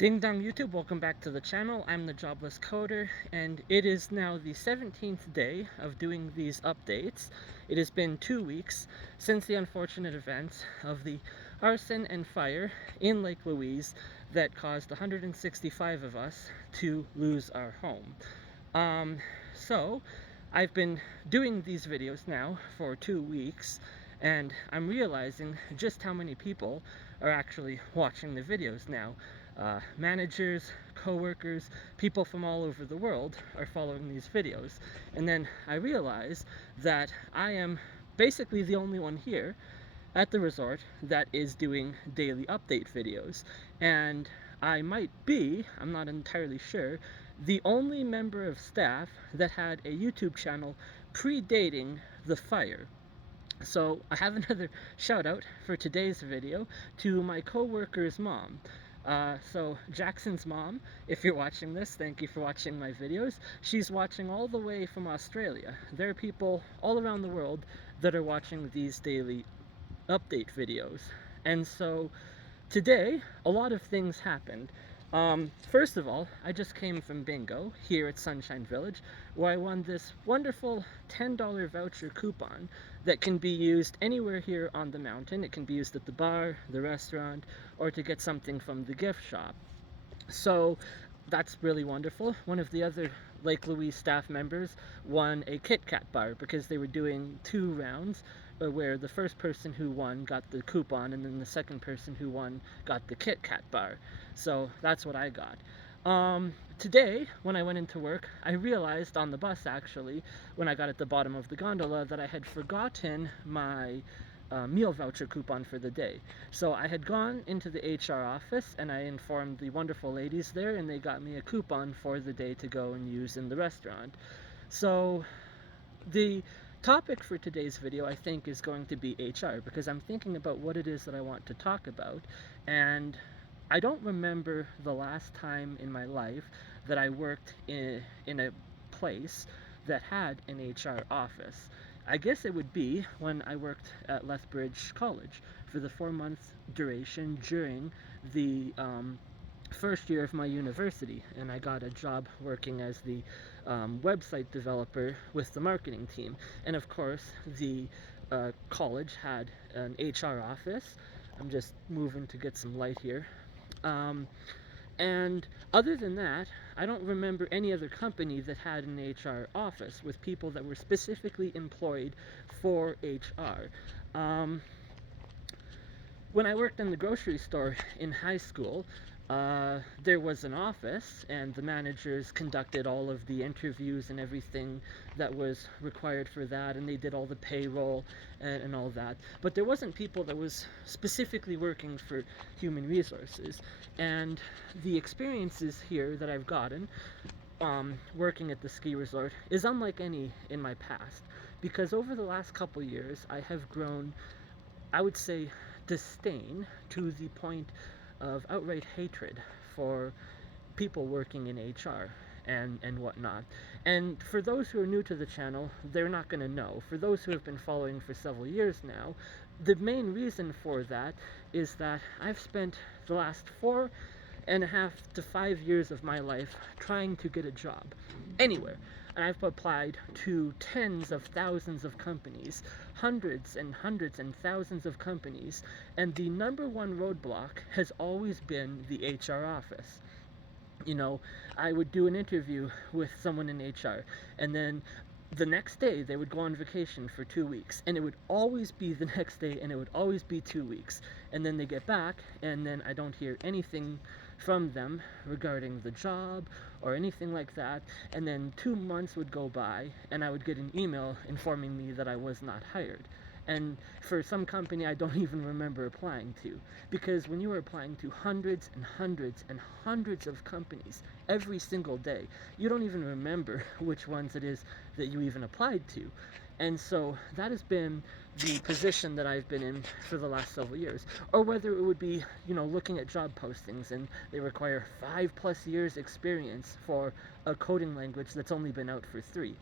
Ding dong YouTube, welcome back to the channel. I'm the Jobless Coder, and it is now the 17th day of doing these updates. It has been 2 weeks since the unfortunate events of the arson and fire in Lake Louise that caused 165 of us to lose our home. So I've been doing these videos now for 2 weeks, and I'm realizing just how many people are actually watching the videos now. Managers, co-workers, people from all over the world are following these videos. And then I realize that I am basically the only one here at the resort that is doing daily update videos. And I might be, I'm not entirely sure, the only member of staff that had a YouTube channel predating the fire. So I have another shout out for today's video to my co-worker's mom. So Jackson's mom, if you're watching this, thank you for watching my videos. She's watching all the way from Australia. There are people all around the world that are watching these daily update videos. And so today, a lot of things happened. First of all, I just came from bingo here at Sunshine Village, where I won this wonderful $10 voucher coupon that can be used anywhere here on the mountain. It can be used at the bar, the restaurant, or to get something from the gift shop. So that's really wonderful. One of the other Lake Louise staff members won a Kit Kat bar because they were doing 2 rounds where the first person who won got the coupon and then the second person who won got the Kit Kat bar. So that's what I got. Today, when I went into work, I realized on the bus actually, when I got at the bottom of the gondola, that I had forgotten my meal voucher coupon for the day. So I had gone into the HR office and I informed the wonderful ladies there, and they got me a coupon for the day to go and use in the restaurant. So the topic for today's video, I think, is going to be HR, because I'm thinking about what it is that I want to talk about, and I don't remember the last time in my life that I worked in a place that had an HR office. I guess it would be when I worked at Lethbridge College for the 4-month duration during the first year of my university, and I got a job working as the website developer with the marketing team. And of course, the college had an HR office. I'm just moving to get some light here. And other than that, I don't remember any other company that had an HR office with people that were specifically employed for HR. When I worked in the grocery store in high school, there was an office, and the managers conducted all of the interviews and everything that was required for that, and they did all the payroll and all that. But there wasn't people that was specifically working for human resources. And the experiences here that I've gotten working at the ski resort is unlike any in my past, because over the last couple years I have grown, I would say, disdain to the point of outright hatred for people working in HR and whatnot. And for those who are new to the channel, they're not going to know. For those who have been following for several years now, the main reason for that is that I've spent the last 4.5 to 5 years of my life trying to get a job anywhere. And I've applied to tens of thousands of companies, hundreds and thousands of companies, and the number one roadblock has always been the HR office. You know, I would do an interview with someone in HR, and then the next day they would go on vacation for 2 weeks, and it would always be the next day, and it would always be 2 weeks, and then they get back, and then I don't hear anything from them regarding the job or anything like that. And then 2 months would go by, and I would get an email informing me that I was not hired. And for some company I don't even remember applying to, because when you are applying to hundreds and hundreds of companies every single day, you don't even remember which ones it is that you even applied to. And so that has been the position that I've been in for the last several years. Or whether it would be, you know, looking at job postings and they require 5+ years experience for a coding language that's only been out for 3.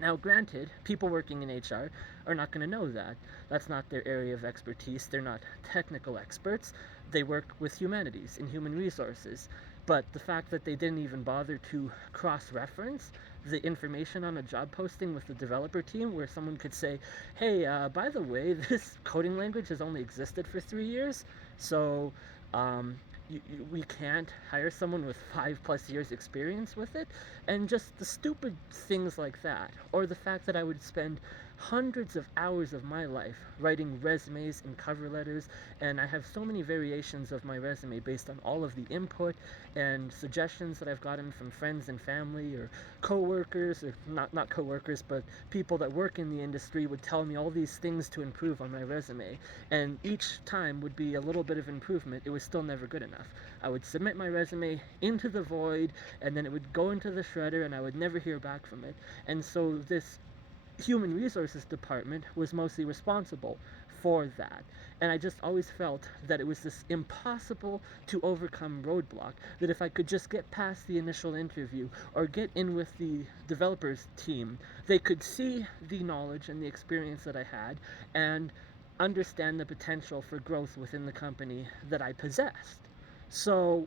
Now, granted, people working in HR are not going to know that. That's not their area of expertise. They're not technical experts. They work with humanities and human resources. But the fact that they didn't even bother to cross reference the information on a job posting with the developer team, where someone could say, hey, by the way, this coding language has only existed for 3 years, so um, we can't hire someone with 5+ years experience with it. And just the stupid things like that, or the fact that I would spend hundreds of hours of my life writing resumes and cover letters, and I have so many variations of my resume based on all of the input and suggestions that I've gotten from friends and family or coworkers, or not coworkers, but people that work in the industry would tell me all these things to improve on my resume, and each time would be a little bit of improvement. It was still never good enough. I would submit my resume into the void, and then it would go into the shredder, and I would never hear back from it. And so this human resources department was mostly responsible for that. And I just always felt that it was this impossible to overcome roadblock, that if I could just get past the initial interview or get in with the developers team, they could see the knowledge and the experience that I had and understand the potential for growth within the company that I possessed. So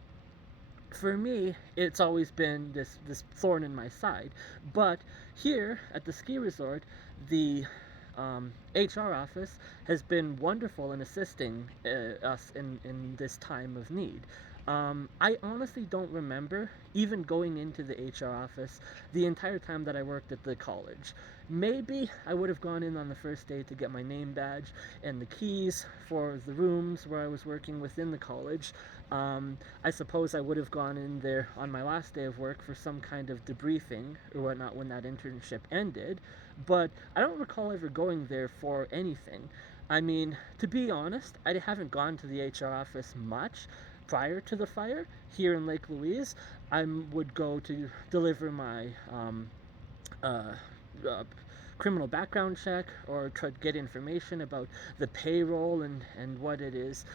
for me, it's always been this thorn in my side. But here at the ski resort, the HR office has been wonderful in assisting us in this time of need. I honestly don't remember even going into the HR office the entire time that I worked at the college. Maybe I would have gone in on the first day to get my name badge and the keys for the rooms where I was working within the college. I suppose I would have gone in there on my last day of work for some kind of debriefing or whatnot when that internship ended, but I don't recall ever going there for anything. I mean, to be honest, I haven't gone to the HR office much prior to the fire here in Lake Louise. I would go to deliver my uh, uh, criminal background check or try to get information about the payroll and what it is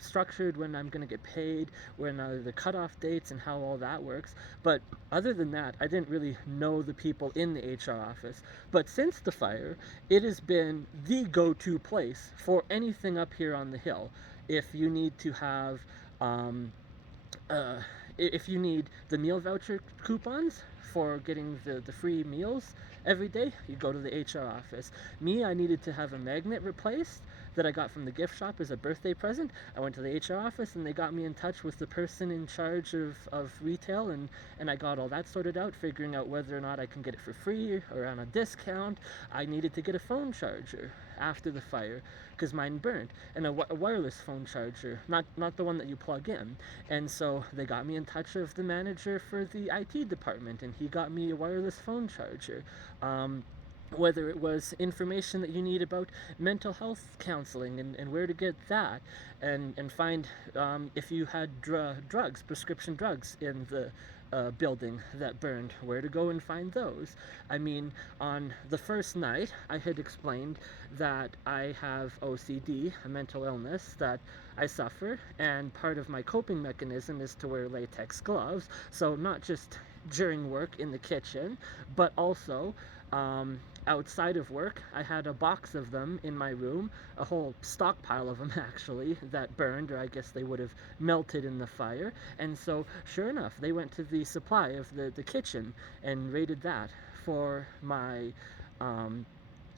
structured, when I'm going to get paid, when the cutoff dates, and how all that works. But other than that, I didn't really know the people in the HR office. But since the fire, it has been the go-to place for anything up here on the hill. If you need to have um, uh, if you need the meal voucher coupons for getting the free meals every day, you go to the HR office. Me, I needed to have a magnet replaced that I got from the gift shop as a birthday present. I went to the HR office and they got me in touch with the person in charge of retail, and I got all that sorted out, figuring out whether or not I can get it for free or on a discount. I needed to get a phone charger after the fire because mine burned, and a wireless phone charger, not the one that you plug in. And so they got me in touch with the manager for the IT department, and he got me a wireless phone charger. Whether it was information that you need about mental health counseling and where to get that, and find if you had drugs, prescription drugs in the building that burned, where to go and find those. I mean, on the first night, I had explained that I have OCD, a mental illness that I suffer, and part of my coping mechanism is to wear latex gloves. So not just during work in the kitchen, but also um, outside of work. I had a box of them in my room, a whole stockpile of them actually, that burned, or I guess they would have melted in the fire. And so, sure enough, they went to the supply of the kitchen and raided that for my um,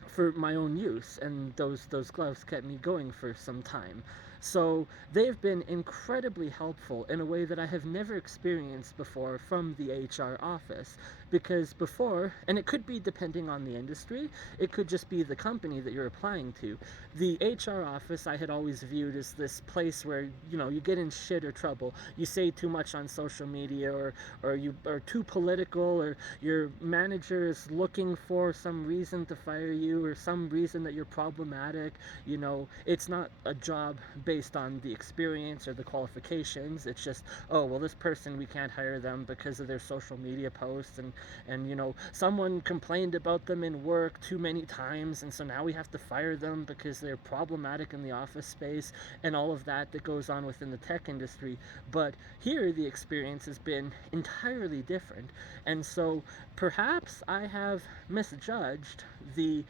for my own use, and those gloves kept me going for some time. So they've been incredibly helpful in a way that I have never experienced before from the HR office. Because before, and it could be depending on the industry, it could just be the company that you're applying to. The HR office I had always viewed as this place where, you get in shit or trouble. You say too much on social media, or you are too political, or your manager is looking for some reason to fire you, or some reason that you're problematic. It's not a job based based on the experience or the qualifications. It's just, oh, well, this person, we can't hire them because of their social media posts, and someone complained about them in work too many times, and so now we have to fire them because they're problematic in the office space, and all of that goes on within the tech industry. But here the experience has been entirely different, and so perhaps I have misjudged the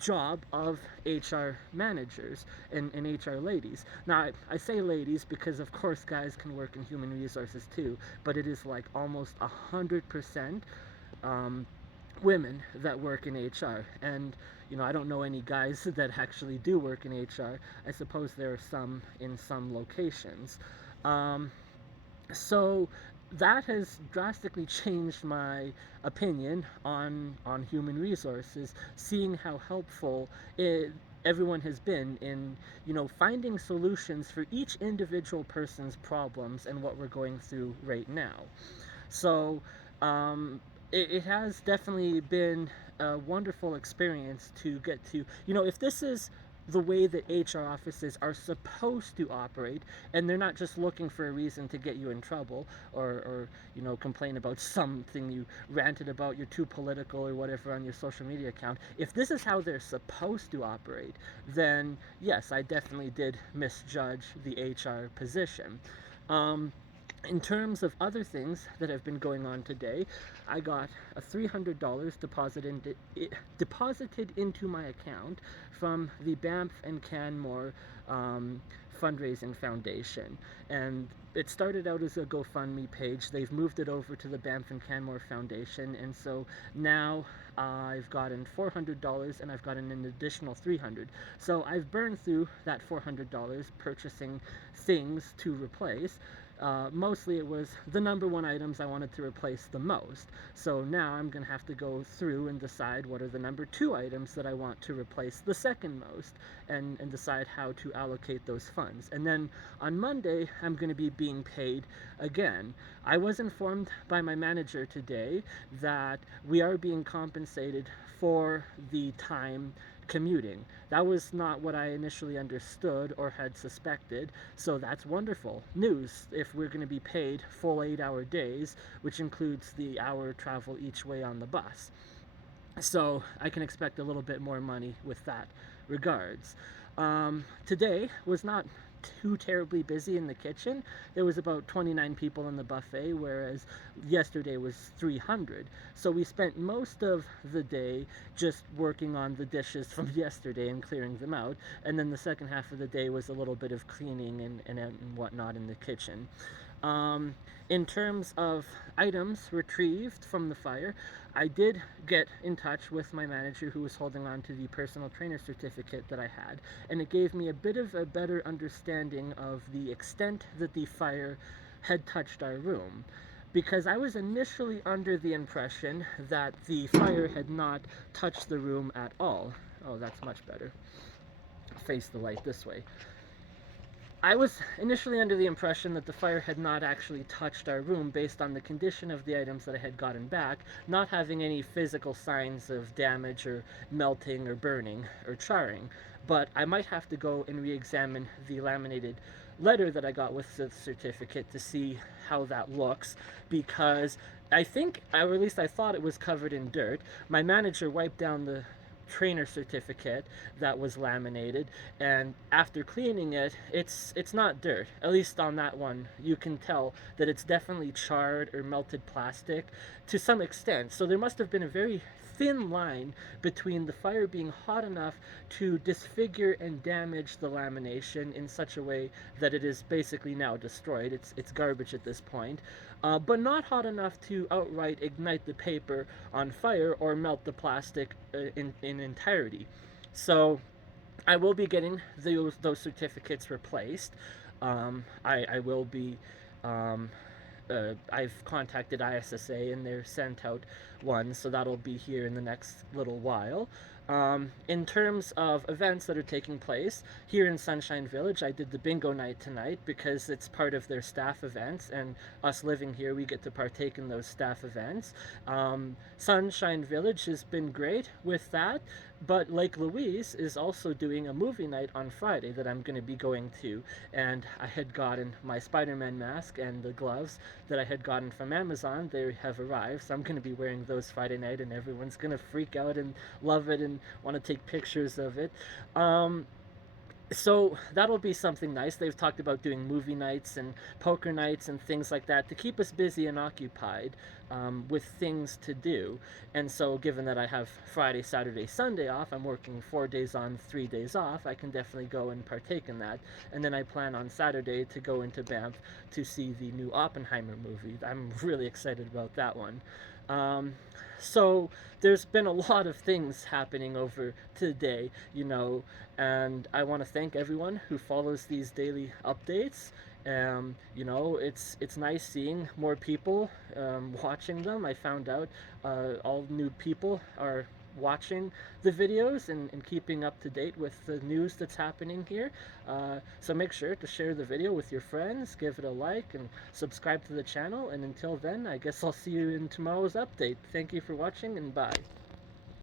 job of HR managers and HR ladies. Now, I say ladies because, of course, guys can work in human resources too, but it is like almost 100% women that work in HR. And, I don't know any guys that actually do work in HR. I suppose there are some in some locations. Um, so that has drastically changed my opinion on human resources, seeing how helpful everyone has been in finding solutions for each individual person's problems and what we're going through right now. So it has definitely been a wonderful experience to get to, if this is the way that HR offices are supposed to operate, and they're not just looking for a reason to get you in trouble, or complain about something you ranted about, you're too political or whatever on your social media account. If this is how they're supposed to operate, then yes, I definitely did misjudge the HR position. In terms of other things that have been going on today, I got a $300 deposited into my account from the Banff and Canmore Fundraising Foundation. And it started out as a GoFundMe page. They've moved it over to the Banff and Canmore Foundation, and so now I've gotten $400 and I've gotten an additional $300. So I've burned through that $400 purchasing things to replace. Mostly it was the number one items I wanted to replace the most. So now I'm going to have to go through and decide what are the number two items that I want to replace the second most, and decide how to allocate those funds. And then on Monday, I'm going to be being paid again. I was informed by my manager today that we are being compensated for the time commuting. That was not what I initially understood or had suspected, so that's wonderful news if we're going to be paid full 8-hour days, which includes the hour travel each way on the bus. So I can expect a little bit more money with that regards. Today was not too terribly busy in the kitchen. There was about 29 people in the buffet, whereas yesterday was 300. So we spent most of the day just working on the dishes from yesterday and clearing them out, and then the second half of the day was a little bit of cleaning and whatnot in the kitchen. In terms of items retrieved from the fire, I did get in touch with my manager, who was holding on to the personal trainer certificate that I had, and it gave me a bit of a better understanding of the extent that the fire had touched our room, because I was initially under the impression that the fire had not touched the room at all. Oh, that's much better. Face the light this way. I was initially under the impression that the fire had not actually touched our room based on the condition of the items that I had gotten back, not having any physical signs of damage or melting or burning or charring. But I might have to go and re-examine the laminated letter that I got with the certificate to see how that looks, because I think, or at least I thought, it was covered in dirt. My manager wiped down the trainer certificate that was laminated, and after cleaning it, it's not dirt. At least on that one, you can tell that it's definitely charred or melted plastic to some extent. So there must have been a very thin line between the fire being hot enough to disfigure and damage the lamination in such a way that it is basically now destroyed. It's garbage at this point, but not hot enough to outright ignite the paper on fire or melt the plastic in entirety. So I will be getting those certificates replaced. I will be. I've contacted ISSA and they're sent out one, so that'll be here in the next little while. In terms of events that are taking place here in Sunshine Village, I did the bingo night tonight because it's part of their staff events, and us living here, we get to partake in those staff events. Sunshine Village has been great with that, but like Louise is also doing a movie night on Friday that I'm going to be going to, and I had gotten my Spider-Man mask and the gloves that I had gotten from Amazon. They have arrived, so I'm going to be wearing those Friday night, and everyone's going to freak out and love it and want to take pictures of it. Um, so that'll be something nice. They've talked about doing movie nights and poker nights and things like that to keep us busy and occupied with things to do. And so, given that I have Friday, Saturday, Sunday off, I'm working 4 days on, 3 days off. I can definitely go and partake in that. And then I plan on Saturday to go into Banff to see the new Oppenheimer movie. I'm really excited about that one. Um, so there's been a lot of things happening over today, and I want to thank everyone who follows these daily updates. It's nice seeing more people watching them. I found out all new people are watching the videos and keeping up to date with the news that's happening here. So make sure to share the video with your friends, give it a like, and subscribe to the channel. And until then, I guess I'll see you in tomorrow's update. Thank you for watching, and bye.